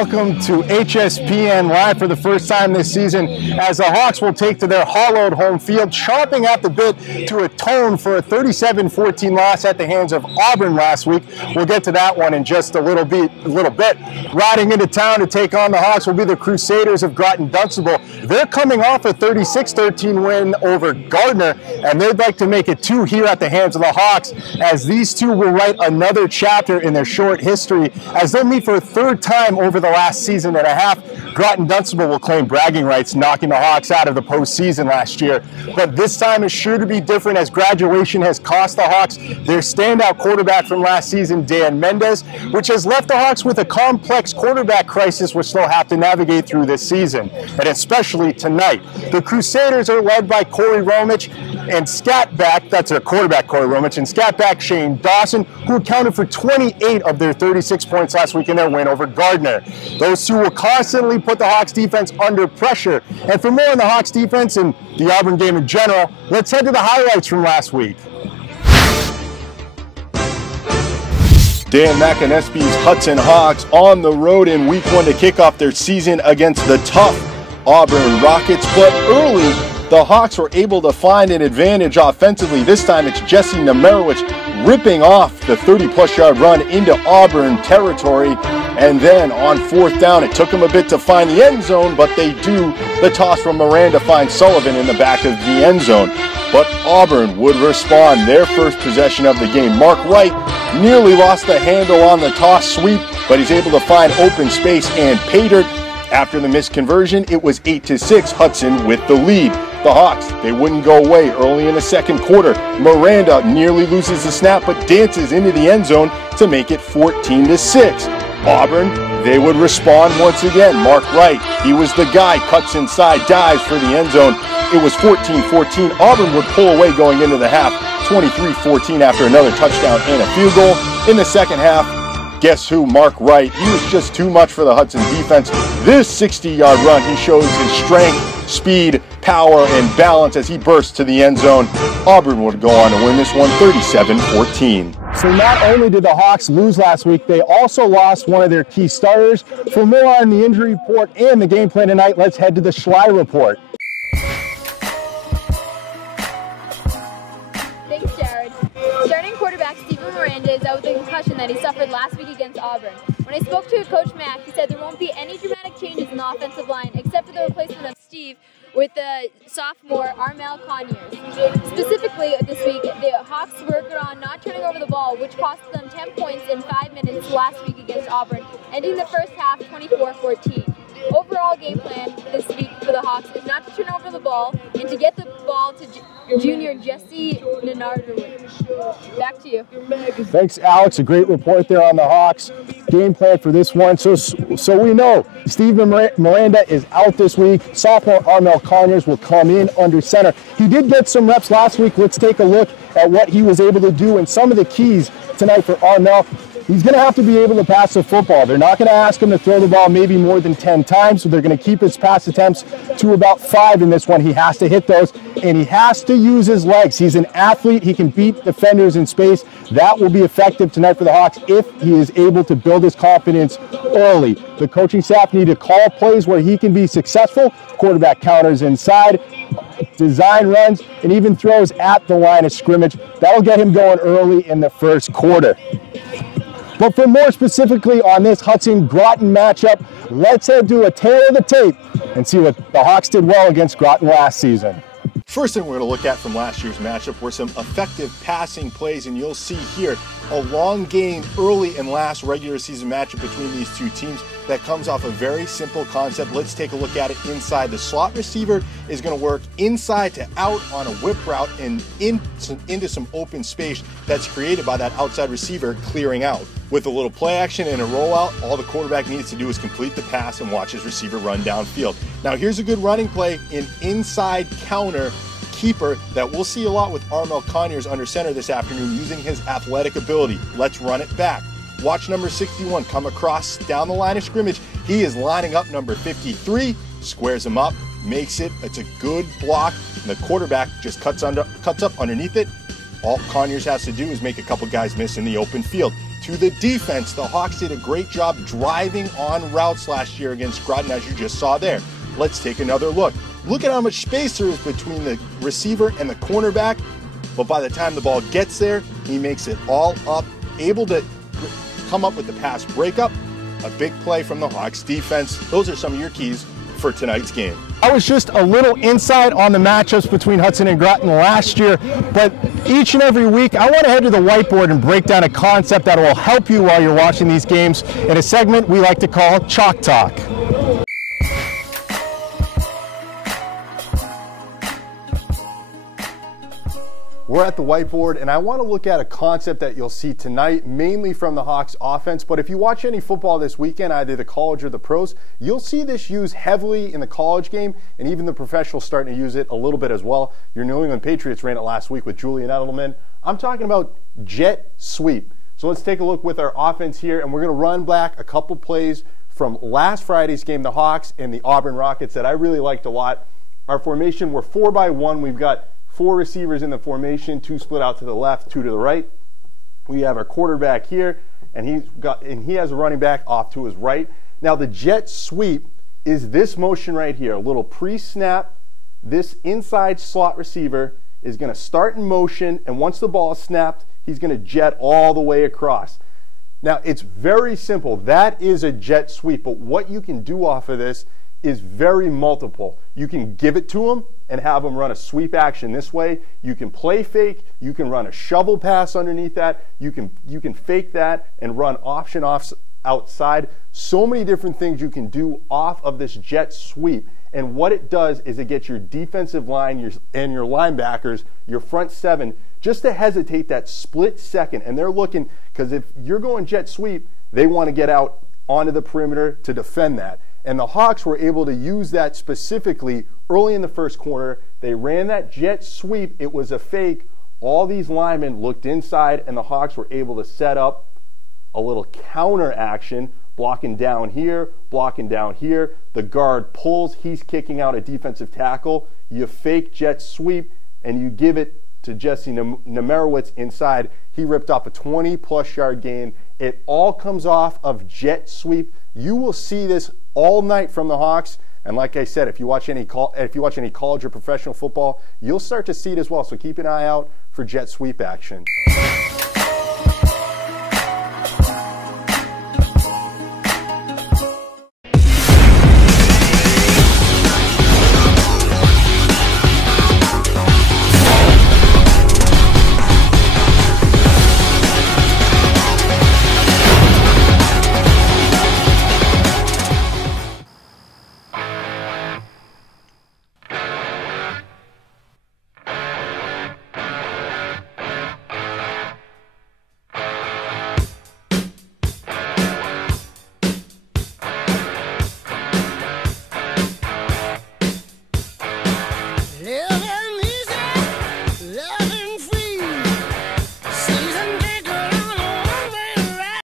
welcome to HSPN Live for the first time this season as the Hawks will take to their hollowed home field, chomping at the bit to atone for a 37-14 loss at the hands of Auburn last week. We'll get to that one in just a little bit. Riding into town to take on the Hawks will be the Crusaders of Groton-Dunstable. They're coming off a 36-13 win over Gardner, and they'd like to make it 2 here at the hands of the Hawks, as these two will write another chapter in their short history as they'll meet for a third time over the last season and a half. Groton-Dunstable will claim bragging rights, knocking the Hawks out of the postseason last year. But this time is sure to be different, as graduation has cost the Hawks their standout quarterback from last season, Dan Mendez, which has left the Hawks with a complex quarterback crisis which they'll have to navigate through this season, and especially tonight. The Crusaders are led by Corey Romich and scatback, that's their quarterback Corey Romich, and scatback Shane Dawson, who accounted for 28 of their 36 points last week in their win over Gardner. Those two will constantly put the Hawks defense under pressure. And for more on the Hawks defense and the Auburn game in general, let's head to the highlights from last week. Dan McAnespie's Hudson Hawks on the road in week 1 to kick off their season against the tough Auburn Rockets. But early, the Hawks were able to find an advantage offensively. This time it's Jesse Nemerowicz ripping off the 30-plus yard run into Auburn territory. And then on 4th down, it took them a bit to find the end zone, but they do the toss from Moran to find Sullivan in the back of the end zone. But Auburn would respond, their first possession of the game. Mark Wright nearly lost the handle on the toss sweep, but he's able to find open space and pay dirt. After the missed conversion, it was 8-6, Hudson with the lead. The Hawks, they wouldn't go away early in the second quarter. Miranda nearly loses the snap, but dances into the end zone to make it 14-6. Auburn, they would respond once again. Mark Wright, he was the guy, cuts inside, dives for the end zone. It was 14-14. Auburn would pull away going into the half, 23-14 after another touchdown and a field goal. In the second half, guess who? Mark Wright. He was just too much for the Hudson defense. This 60-yard run, he shows his strength, speed, power, and balance as he bursts to the end zone. Auburn would go on to win this one 37-14. So not only did the Hawks lose last week, they also lost one of their key starters. For more on the injury report and the game plan tonight, let's head to the Schley report. Thanks, Jared. Starting quarterback Steven Miranda is out with a concussion that he suffered last week against Auburn. When I spoke to Coach Mack, he said there won't be any dramatic changes in the offensive line except for the replacement of Steve with the sophomore Armel Conyers. Specifically this week, the Hawks worked on not turning over the ball, which cost them 10 points in 5 minutes last week against Auburn, ending the first half 24-14. Overall game plan this week for the Hawks is not to turn over the ball and to get the ball to junior Jesse Nenardowicz. Back to you. Thanks, Alex. A great report there on the Hawks. Game plan for this one. So we know Steven Miranda is out this week. Sophomore Armel Conyers will come in under center. He did get some reps last week. Let's take a look at what he was able to do and some of the keys tonight for Armel. He's going to have to be able to pass the football. They're not going to ask him to throw the ball maybe more than 10 times, so they're going to keep his pass attempts to about 5 in this one. He has to hit those, and he has to use his legs. He's an athlete. He can beat defenders in space. That will be effective tonight for the Hawks if he is able to build his confidence early. The coaching staff need to call plays where he can be successful. Quarterback counters inside, design runs, and even throws at the line of scrimmage. That'll get him going early in the first quarter. But for more specifically on this Hudson-Groton matchup, let's head to a tail of the tape and see what the Hawks did well against Groton last season. First thing we're going to look at from last year's matchup were some effective passing plays, and you'll see here a long game early and last regular season matchup between these two teams that comes off a very simple concept. Let's take a look at it inside. The slot receiver is going to work inside to out on a whip route and into some open space that's created by that outside receiver clearing out. With a little play action and a rollout, all the quarterback needs to do is complete the pass and watch his receiver run downfield. Now here's a good running play, an inside counter keeper that we'll see a lot with Armel Conyers under center this afternoon using his athletic ability. Let's run it back. Watch number 61 come across down the line of scrimmage. He is lining up number 53, squares him up, makes it. It's a good block, and the quarterback just cuts up underneath it. All Conyers has to do is make a couple guys miss in the open field. To the defense, the Hawks did a great job driving on routes last year against Groton, as you just saw there. Let's take another look. Look at how much space there is between the receiver and the cornerback, but by the time the ball gets there, he makes it all up, able to come up with the pass breakup. A big play from the Hawks defense. Those are some of your keys for tonight's game. I was just a little inside on the matchups between Hudson and Groton last year, but each and every week I want to head to the whiteboard and break down a concept that will help you while you're watching these games in a segment we like to call Chalk Talk. We're at the whiteboard, and I want to look at a concept that you'll see tonight, mainly from the Hawks offense. But if you watch any football this weekend, either the college or the pros, you'll see this used heavily in the college game, and even the professionals starting to use it a little bit as well. Your New England Patriots ran it last week with Julian Edelman. I'm talking about jet sweep. So let's take a look with our offense here, and we're going to run back a couple plays from last Friday's game, the Hawks and the Auburn Rockets, that I really liked a lot. Our formation, we're 4-by-1. We've got 4 receivers in the formation, 2 split out to the left, 2 to the right. We have our quarterback here, and he has a running back off to his right. Now the jet sweep is this motion right here, a little pre-snap. This inside slot receiver is going to start in motion, and once the ball is snapped, he's going to jet all the way across. Now it's very simple. That is a jet sweep, but what you can do off of this is very multiple. You can give it to him and have him run a sweep action this way. You can play fake. You can run a shovel pass underneath that. You can fake that and run option off outside. So many different things you can do off of this jet sweep. And what it does is it gets your defensive line and your linebackers, your front 7, just to hesitate that split second. And they're looking, because if you're going jet sweep, they want to get out onto the perimeter to defend that. And the Hawks were able to use that specifically early in the first quarter. They ran that jet sweep. It was a fake. All these linemen looked inside, and the Hawks were able to set up a little counter action, blocking down here, blocking down here. The guard pulls. He's kicking out a defensive tackle. You fake jet sweep, and you give it to Jesse Nemerowitz inside. He ripped off a 20-plus yard gain. It all comes off of jet sweep. You will see this all night from the Hawks, and like I said, if you watch any college or professional football, you'll start to see it as well. So keep an eye out for jet sweep action.